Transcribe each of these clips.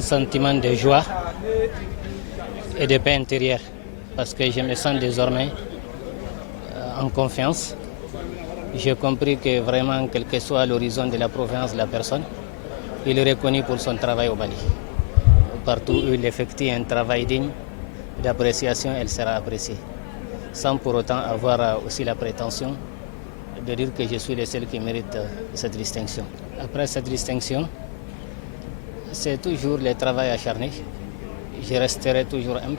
un sentiment de joie et de paix intérieure parce que je me sens désormais en confiance. J'ai compris que vraiment, quel que soit l'horizon de la province de la personne, il est reconnu pour son travail au Mali. Partout où il effectue un travail digne d'appréciation, elle sera appréciée. Sans pour autant avoir aussi la prétention de dire que je suis le seul qui mérite cette distinction. Après cette distinction, c'est toujours le travail acharné. Je resterai toujours humble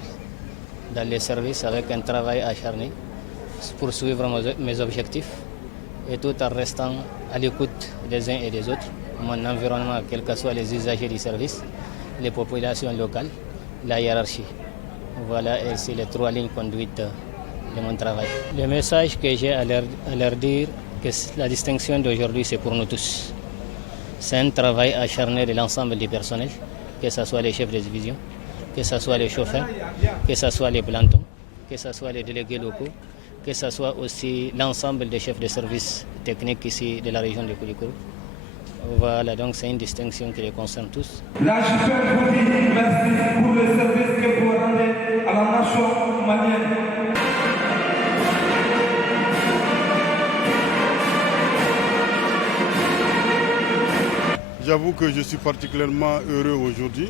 dans les services avec un travail acharné pour suivre mes objectifs et tout en restant à l'écoute des uns et des autres, mon environnement, quels que soient les usagers du service, les populations locales, la hiérarchie. Voilà, et c'est les 3 lignes conduites de mon travail. Le message que j'ai à leur dire, que la distinction d'aujourd'hui, c'est pour nous tous. C'est un travail acharné de l'ensemble du personnel, que ce soit les chefs de division, que ce soit les chauffeurs, que ce soit les plantons, que ce soit les délégués locaux, que ce soit aussi l'ensemble des chefs de services techniques ici de la région de Koulikoro. Voilà, donc c'est une distinction qui les concerne tous. La JPR vous dit merci pour le service que vous rendez à la nation malienne. J'avoue que je suis particulièrement heureux aujourd'hui.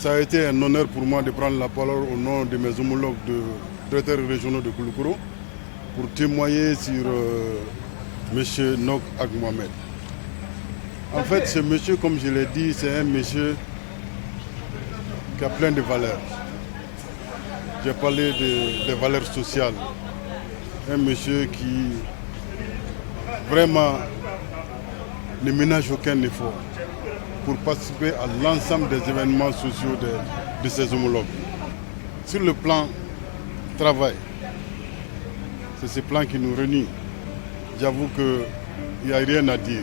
Ça a été un honneur pour moi de prendre la parole au nom de mes homologues de directeurs régionaux de Koulikoro pour témoigner sur M. Nok Ag Mohamed. En fait, ce monsieur, comme je l'ai dit, c'est un monsieur qui a plein de valeurs. J'ai parlé des valeurs sociales. Un monsieur qui vraiment ne ménage aucun effort pour participer à l'ensemble des événements sociaux de ses homologues. Sur le plan travail, c'est ce plan qui nous réunit. J'avoue qu'il n'y a rien à dire.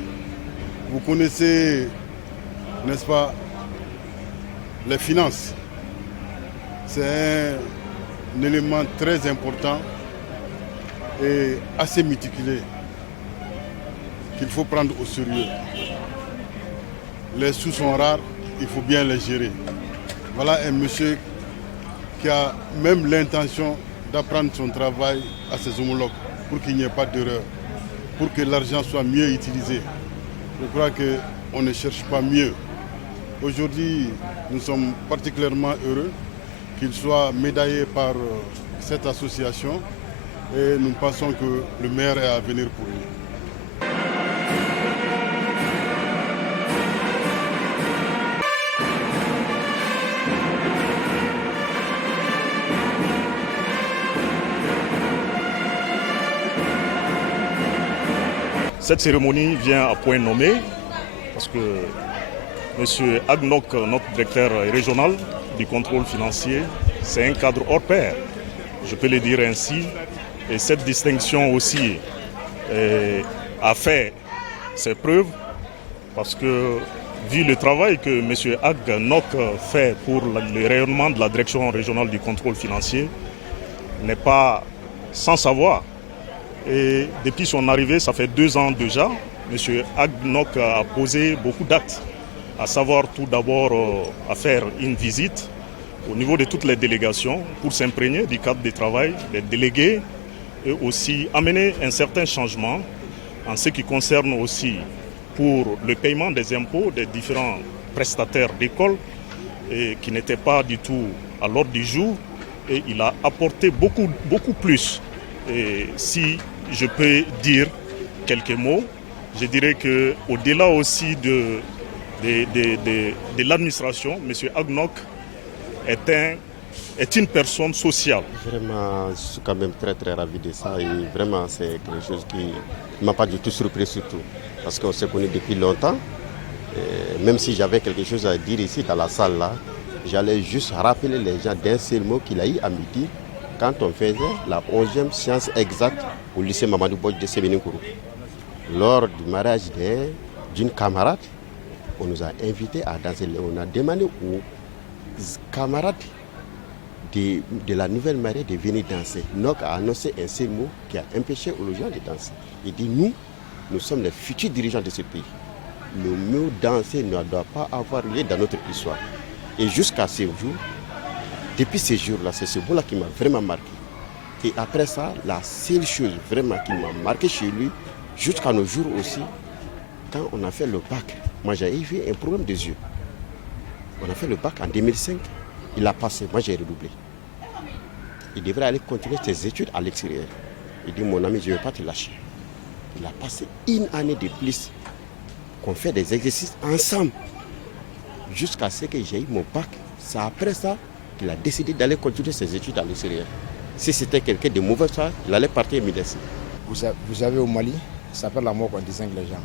Vous connaissez, n'est-ce pas, les finances. C'est un élément très important et assez méticuleux qu'il faut prendre au sérieux. Les sous sont rares, il faut bien les gérer. Voilà un monsieur qui a même l'intention d'apprendre son travail à ses homologues pour qu'il n'y ait pas d'erreur, pour que l'argent soit mieux utilisé. Je crois qu'on ne cherche pas mieux. Aujourd'hui, nous sommes particulièrement heureux qu'il soit médaillé par cette association et nous pensons que le meilleur est à venir pour lui. Cette cérémonie vient à point nommé parce que M. Ag Nok, notre directeur régional du contrôle financier, c'est un cadre hors pair, je peux le dire ainsi. Et cette distinction aussi a fait ses preuves parce que vu le travail que M. Ag Nok fait pour le rayonnement de la direction régionale du contrôle financier n'est pas sans savoir. Et depuis son arrivée, ça fait 2 ans déjà, M. Ag Nok a posé beaucoup d'actes, à savoir tout d'abord à faire une visite au niveau de toutes les délégations pour s'imprégner du cadre de travail des délégués et aussi amener un certain changement en ce qui concerne aussi pour le paiement des impôts des différents prestataires d'école qui n'étaient pas du tout à l'ordre du jour. Et il a apporté beaucoup plus. Et si je peux dire quelques mots, je dirais qu'au-delà aussi de l'administration, M. Ag Nok est une personne sociale. Vraiment, je suis quand même très ravi de ça et vraiment c'est quelque chose qui ne m'a pas du tout surpris surtout parce qu'on s'est connus depuis longtemps. Et même si j'avais quelque chose à dire ici dans la salle là, j'allais juste rappeler les gens d'un seul mot qu'il a eu à midi quand on faisait la 11e science exacte au lycée Mamadou Bodj de Séméninkourou. Lors du mariage d'une camarade, on nous a invités à danser. On a demandé aux camarades de la nouvelle mariée de venir danser. Nok a annoncé un seul mot qui a empêché aux gens de danser. Il dit nous sommes les futurs dirigeants de ce pays. le mot danser ne doit pas avoir lieu dans notre histoire. Et jusqu'à ce jour, depuis ces jours-là, c'est ce mot-là qui m'a vraiment marqué. Et après ça, la seule chose vraiment qui m'a marqué chez lui, jusqu'à nos jours aussi, quand on a fait le bac, moi j'avais eu un problème des yeux. On a fait le bac en 2005, il a passé, moi j'ai redoublé. Il devrait aller continuer ses études à l'extérieur. Il dit, mon ami, je ne vais pas te lâcher. Il a passé une année de plus qu'on fait des exercices ensemble. Jusqu'à ce que j'ai eu mon bac. C'est après ça qu'il a décidé d'aller continuer ses études à l'extérieur. Si c'était quelqu'un de mauvais choix, il allait partir et me laisser. Vous savez, au Mali, ça s'appelle la mort qu'on distingue les gens.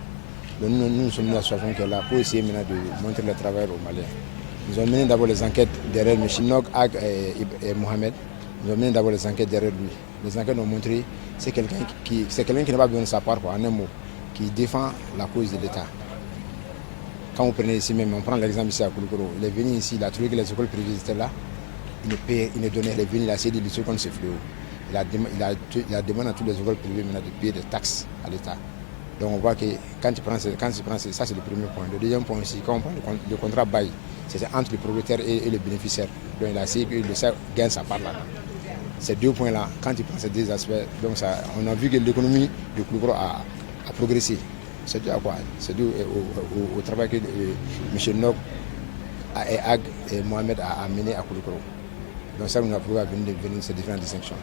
Donc nous sommes dans la situation qui est là pour essayer maintenant de montrer le travail aux Maliens. Nous avons mené d'abord les enquêtes derrière M. Nok, Ag et Mohamed. Nous avons mené d'abord les enquêtes derrière lui. Les enquêtes ont montré que c'est quelqu'un qui n'a pas besoin de sa part, en un mot, qui défend la cause de l'État. Quand vous prenez ici même, on prend l'exemple ici à Kouloukoro, il est venu ici, il a trouvé que les écoles privées étaient là, il ne donnait, il est venu, il a essayé de lutter contre ce fléau. Il a demandé à toutes les écoles privées maintenant de payer des taxes à l'État. Donc on voit que quand tu prends ça c'est le premier point. Le deuxième point aussi, quand on prend le contrat bail, c'est entre le propriétaire et le bénéficiaire. Donc il a essayé que le gagne sa part là. Ces deux points-là, quand tu prends ces deux aspects, donc ça, on a vu que l'économie de Kouloukoro a progressé. C'est dû à quoi? C'est dû au travail que M. Nok et Ag et Mohamed a mené à Kouloukoro. Donc ça, nous a prouvé à venir ces différentes distinctions.